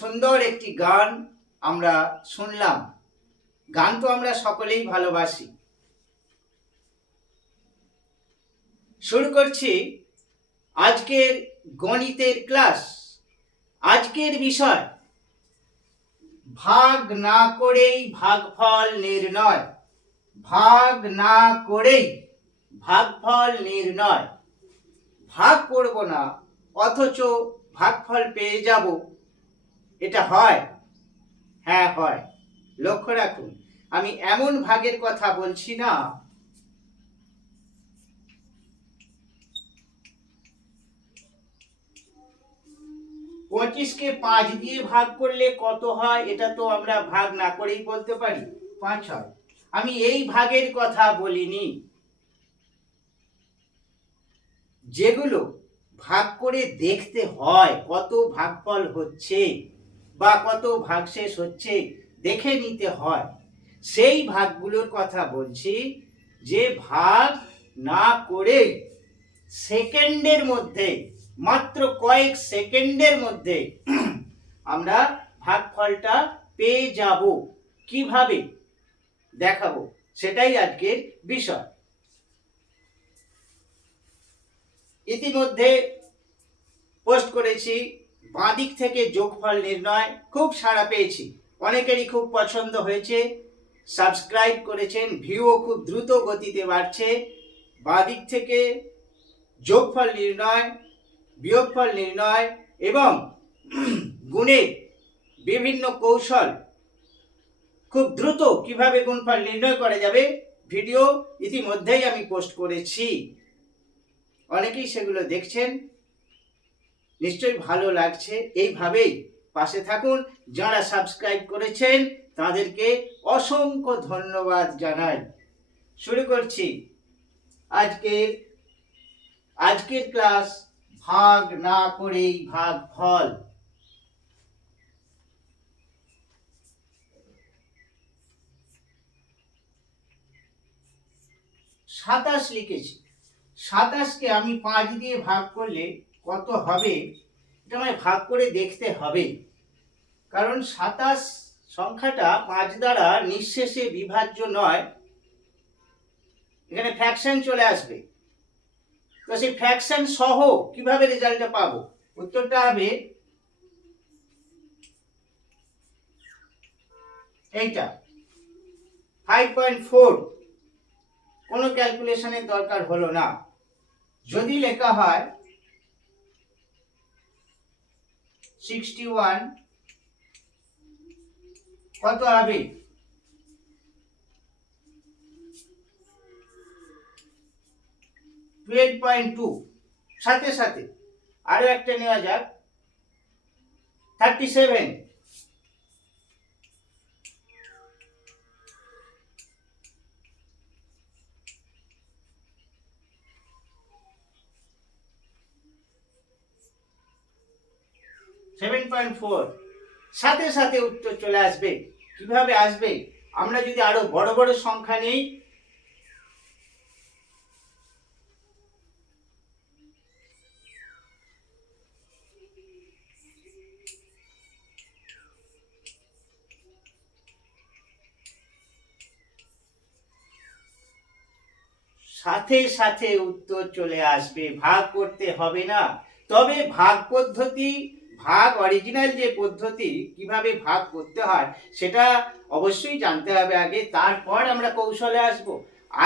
সুন্দর একটি গান আমরা শুনলাম। গান তো আমরা সকলেই ভালোবাসি। শুরু করছি আজকের গণিতের ক্লাস। আজকের বিষয়, ভাগ না করেই ভাগফল নির্ণয়। ভাগ না করেই ভাগফল নির্ণয়। ভাগ করব না, অথচ ভাগফল পেয়ে যাব। এটা হয়। হ্যাঁ হয়। লক্ষ্য রাখুন, আমি এমন ভাগের কথা বলছি না। পঁচিশকে পাঁচ দিয়ে ভাগ করলে কত হয়? এটা তো আমরা ভাগ না করেই বলতে পারি। পাঁচ হয়। আমি এই ভাগের কথা বলিনি। যেগুলো ভাগ করে দেখতে হয়, কত ভাগফল হচ্ছে? বা কত ভাগশেষ হচ্ছে দেখে নিতে হয়। সেই ভাগগুলোর কথা বলছি, যে ভাগ না করে সেকেন্ডের মধ্যে, মাত্র কয়েক সেকেন্ডের মধ্যে আমরা ভাগফলটা পেয়ে যাব। কীভাবে? দেখাবো। সেটাই আজকের বিষয়। ইতিমধ্যে পোস্ট করেছি বাঁদিক থেকে যোগফল নির্ণয় খুব সাড়া পেয়েছি। অনেকেরই খুব পছন্দ হয়েছে। সাবস্ক্রাইব করেছেন, ভিউও খুব দ্রুত গতিতে বাড়ছে। বাঁদিক থেকে যোগফল নির্ণয়, বিয়োগফল নির্ণয় এবং গুণের বিভিন্ন কৌশল খুব দ্রুত কীভাবে গুণফল নির্ণয় করা যাবে ভিডিও ইতিমধ্যেই আমি পোস্ট করেছি। অনেকেই সেগুলো দেখছেন। নিশ্চয়ই ভালো লাগছে। এইভাবেই পাশে থাকুন। যারা সাবস্ক্রাইব করেছেন, তাদেরকে অসংখ্য ধন্যবাদ জানাই। শুরু করছি। আজকের আজকের ক্লাস ভাগ না করেই ভাগ ফল। সাতাশ লিখেছি। সাতাশকে আমি পাঁচ দিয়ে ভাগ করলে কত হবে, এটা আমায় ভাগ করে দেখতে হবে। কারণ সাতাশ সংখ্যাটা পাঁচ দ্বারা নিঃশেষে বিভাজ্য নয়। এখানে ফ্র্যাকশন চলে আসবে। তো সেই ফ্র্যাকশন সহ কীভাবে রেজাল্টটা পাবো? উত্তরটা হবে এইটা। ফাইভ পয়েন্ট ফোর কোনো ক্যালকুলেশনের দরকার হলো না। যদি লেখা হয় সিক্সটি ওয়ান কত হবে? পয়েন্ট টু সাথে সাথে। আরও একটা নেওয়া যাক। Thirty seven seven point four সাথে সাথে উত্তর চলে আসবে। কীভাবে আসবে? আমরা যদি আরও বড় বড় সংখ্যা নেই, সাথে সাথে উত্তর চলে আসবে। ভাগ করতে হবে না। তবে ভাগ পদ্ধতি ভাগ অরিজিনাল যে পদ্ধতি, কীভাবে ভাগ করতে হয়, সেটা অবশ্যই জানতে হবে আগে। তারপর আমরা কৌশলে আসব।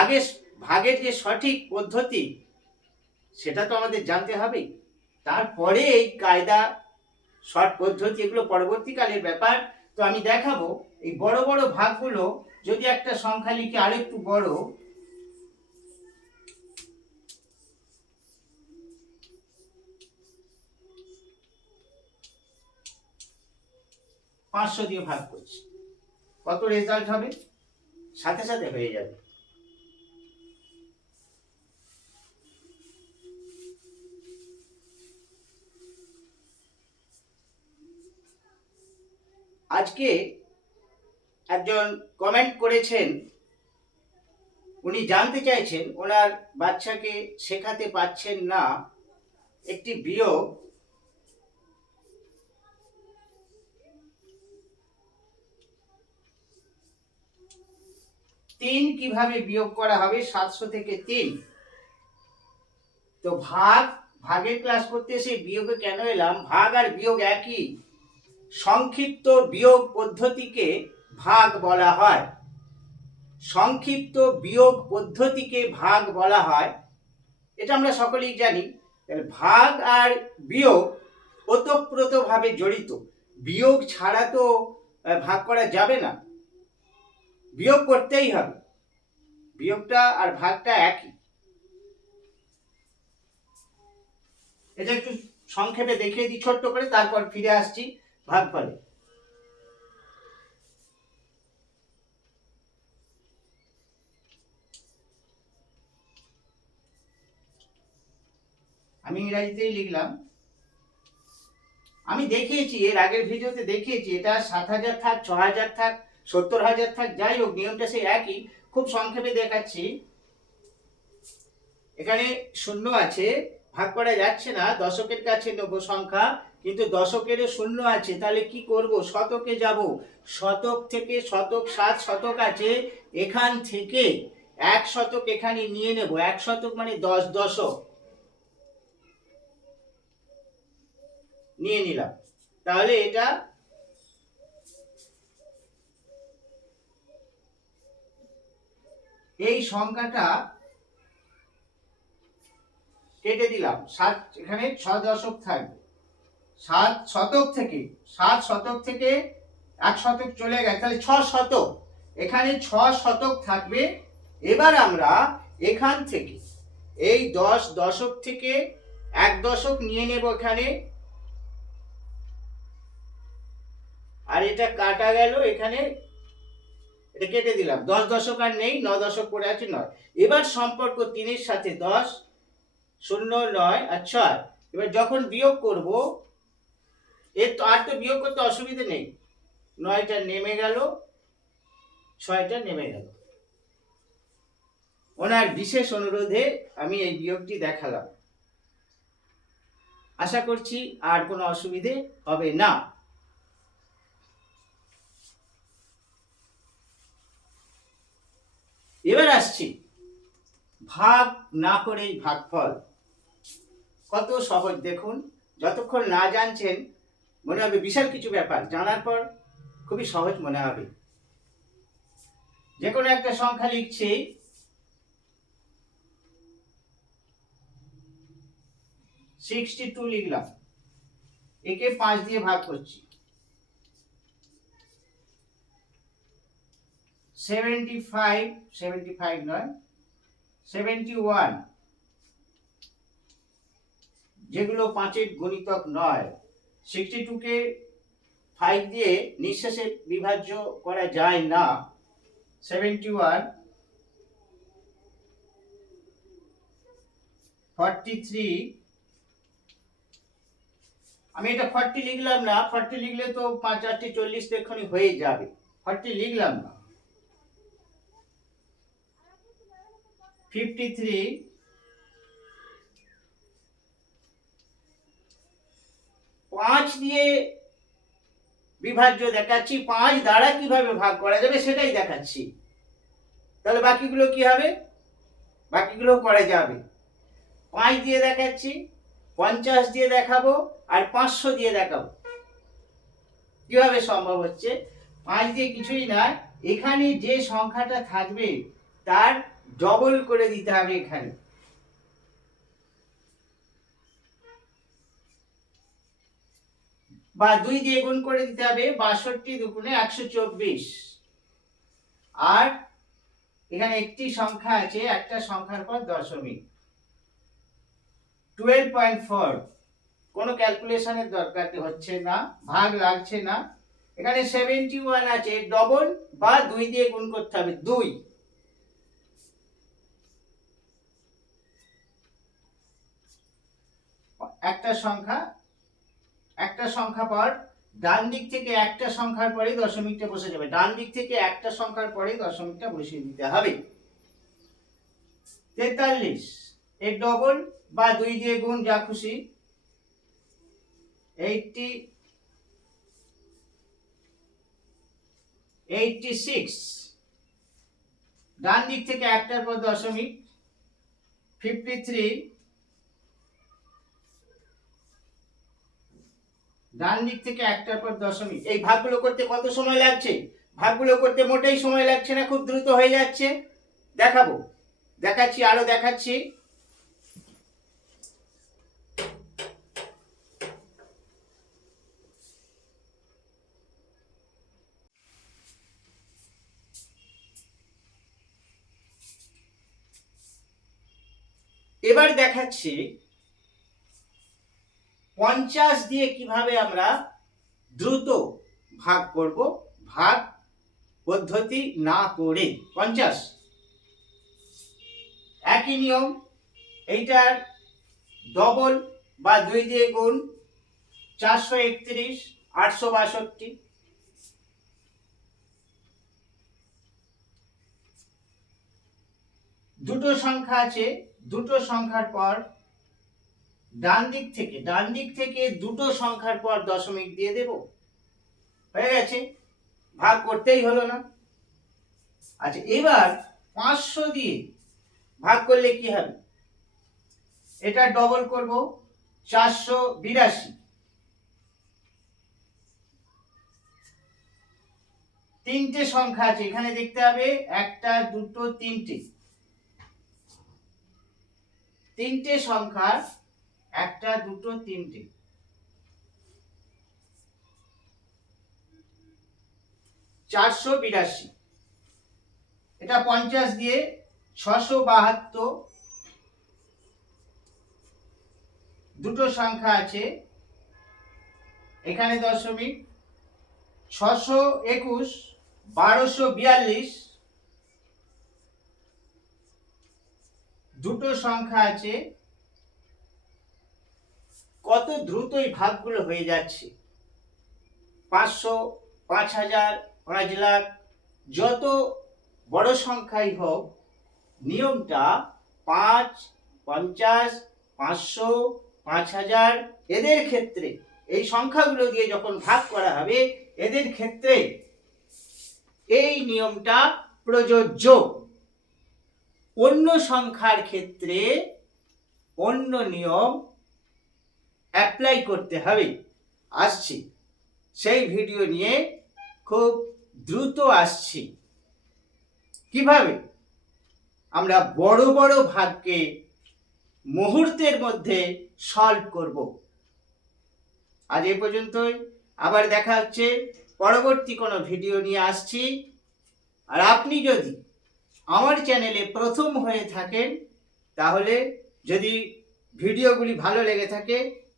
আগে ভাগের যে সঠিক পদ্ধতি, সেটা তো আমাদের জানতে হবে। তারপরে এই কায়দা, শর্ট পদ্ধতি, এগুলো পরবর্তীকালের ব্যাপার। তো আমি দেখাবো, এই বড় বড় ভাগগুলো যদি একটা সংখ্যা লিখে আরেকটু বড় পাঁচশো দিয়ে ভাগ করছি। কত রেজাল্ট হবে? সাথে সাথে হয়ে যাবে। আজকে একজন কমেন্ট করেছেন, উনি জানতে চাইছেন, ওনার বাচ্চাকে শেখাতে পাচ্ছেন না, একটি বিয়োগ তিন কীভাবে বিয়োগ করা হবে? সাতশো থেকে তিন। তো ভাগ, ভাগের ক্লাস করতে এসে বিয়োগে কেন এলাম? ভাগ আর বিয়োগ একই। সংক্ষিপ্ত বিয়োগ পদ্ধতিকে ভাগ বলা হয়। সংক্ষিপ্ত বিয়োগ পদ্ধতিকে ভাগ বলা হয়। এটা আমরা সকলেই জানি। ভাগ আর বিয়োগ ওতপ্রোতভাবে জড়িত। বিয়োগ ছাড়া তো ভাগ করা যাবে না। বিয়োগ করতেই হবে। বিয়োগটা আর ভাগটা একই। এটা একটু সংক্ষেপে দেখিয়ে দিই, ছোট্ট করে, তারপর ফিরে আসছি ভাগ ফলে আমি ইংরাজিতেই লিখলাম। আমি দেখিয়েছি, এর আগের ভিডিওতে দেখিয়েছি, এটা সাত হাজার থাক, ছ হাজার থাক সত্তর হাজার থাক, যাই হোক, নিয়মটা সেই একই। খুব সংক্ষেপে দেখাচ্ছি। এখানে শূন্য আছে, ভাগ করা যাচ্ছে না, দশকের কাছে নেব সংখ্যা, কিন্তু দশকের শূন্য আছে, তাহলে কি করব? শতকে যাব। শতক থেকে শতক, সাত শতক আছে, এখান থেকে এক শতক এখানে নিয়ে নেব। এক শতক মানে দশ দশক। নিয়ে নিলাম। তাহলে এটা এই সংখ্যাটা কেটে দিলাম। সাত, এখানে ছ দশক থাকবে। সাত শতক থেকে, সাত শতক থেকে এক শতক চলে গেছে, তাহলে ছ শতক। এখানে ছ শতক থাকবে। এবার আমরা এখান থেকে, এই দশ দশক থেকে এক দশক নিয়ে নেব এখানে। আর এটা কাটা গেল এখানে এটা কেটে দিলাম। দশ দশক আর নেই, ন দশক পড়ে আছে, নয়। এবার সম্পর্ক তিনের সাথে দশ, শূন্য, নয় আর ছয়। এবার যখন বিয়োগ করব, এর তো আর তো বিয়োগ করতে অসুবিধা নেই। নয়টা নেমে গেল, ছয়টা নেমে গেল। ওনার বিশেষ অনুরোধে আমি এই বিয়োগটি দেখালাম। আশা করছি আর কোনো অসুবিধে হবে না। এবার আসছি। ভাগ না করেই ভাগফল। কত সহজ দেখুন, যতক্ষণ না জানছেন, মনে হবে বিশাল কিছু ব্যাপার, জানার পর খুবই সহজ মনে হবে। যে কোনো একটা সংখ্যা লিখছি। সিক্সটি টু লিখলাম। একে পাঁচ দিয়ে ভাগ করছি। সেভেন্টি ফাইভ সেভেন্টি ফাইভ নয় সেভেন্টি ওয়ান যেগুলো পাঁচের গণিতক নয় সিক্সটি টুকে ফাইভ দিয়ে নিঃশ্বাসে বিভাজ্য করা যায় না সেভেন্টি ওয়ান ফর্টি থ্রি আমি এটা ফর্টি লিখলাম না ফর্টি লিখলে তো পাঁচ, আটটি, চল্লিশ তো এক্ষুনি হয়ে যাবে ফর্টি লিখলাম না। ফিফটি থ্রি পাঁচ দিয়ে বিভাজ্য দেখাচ্ছি, পাঁচ দ্বারা কীভাবে ভাগ করা যাবে সেটাই দেখাচ্ছি। তাহলে বাকিগুলো কি হবে? বাকিগুলো করা যাবে। পাঁচ দিয়ে দেখাচ্ছি, পঞ্চাশ দিয়ে দেখাবো, আর পাঁচশো দিয়ে দেখাবো। কীভাবে সম্ভব হচ্ছে? পাঁচ দিয়ে কিছুই না এখানে যে সংখ্যাটা থাকবে, তার ডবল করে দিতে হবে এখানে। বা দুই দিয়ে গুণ করে দিতে হবে বাষট্টি দুগুণে একশো চব্বিশ। আর এখানে একটি সংখ্যা আছে, একটা সংখ্যার পর দশমিক। টুয়েলভ পয়েন্ট ফোর কোনো ক্যালকুলেশনের দরকার হচ্ছে না, ভাগ লাগছে না। এখানে সেভেন্টি ওয়ান আছে ডবল বা দুই দিয়ে গুণ করতে হবে, দুই। একটা সংখ্যা একটা সংখ্যা পর ডান দিক থেকে একটা সংখ্যার পরেই দশমিকটা বসে যাবে। ডান দিক থেকে একটা সংখ্যার পরেই দশমিকটা বসিয়ে দিতে হবে। তেতাল্লিশ এর ডবল বা দুই দিয়ে গুণ যা খুশি। এইটটি এইটটি সিক্স, ডান দিক থেকে একটার পর দশমিক। ফিফটি থ্রি ডান দিক থেকে একটার পর দশমিক। এই ভাগগুলো করতে কত সময় লাগছে? ভাগগুলো করতে মোটেই সময় লাগছে না, খুব দ্রুত হয়ে যাচ্ছে। দেখাবো। দেখাচ্ছি, আরও দেখাচ্ছি। এবার দেখাচ্ছি পঞ্চাশ দিয়ে কীভাবে আমরা দ্রুত ভাগ করব? ভাগ পদ্ধতি না করে। পঞ্চাশ। একই নিয়ম, এইটার ডবল বা দুই দিয়ে গুণ চারশো একত্রিশ, আটশো বাষট্টি। দুটো সংখ্যা আছে, দুটো সংখ্যার পর ডান দিক থেকে ডান দিক থেকে দুটো সংখ্যার পর দশমিক দিয়ে দেব। হয়ে গেছে? ভাগ করতেই হলো না। আচ্ছা এবার পাঁচশো দিয়ে ভাগ করলে কি হবে? এটা ডবল করব, চারশো বিরাশি। তিনটে সংখ্যা আছে, এখানে দেখতে হবে একটা, দুটো, তিনটে। তিনটে একটা দুটো, তিনটে। চারশো বিরাশি। এটা পঞ্চাশ দিয়ে ছশো বাহাত্তর। দুটো সংখ্যা আছে। এখানে দশমিক। ছশো একুশ, বারোশো বিয়াল্লিশ। দুটো সংখ্যা আছে। কত দ্রুতই ভাগগুলো হয়ে যাচ্ছে। পাঁচশো, পাঁচ হাজার, পাঁচ লাখ, যত বড় সংখ্যাই হোক, নিয়মটা পাঁচ, পঞ্চাশ, পাঁচশো, পাঁচ হাজার, এদের ক্ষেত্রে, এই সংখ্যাগুলো দিয়ে যখন ভাগ করা হবে, এদের ক্ষেত্রে এই নিয়মটা প্রযোজ্য। অন্য সংখ্যার ক্ষেত্রে অন্য নিয়ম অ্যাপ্লাই করতে হবে। আসছি। সেই ভিডিও নিয়ে খুব দ্রুত আসছি। কীভাবে? আমরা বড় বড় ভাগকে মুহূর্তের মধ্যে সলভ করব। আজ এ পর্যন্তই। আবার দেখা হচ্ছে পরবর্তী কোনো ভিডিও নিয়ে আসছি। আর আপনি যদি আমার চ্যানেলে প্রথম হয়ে থাকেন, তাহলে যদি ভিডিওগুলি ভালো লেগে থাকে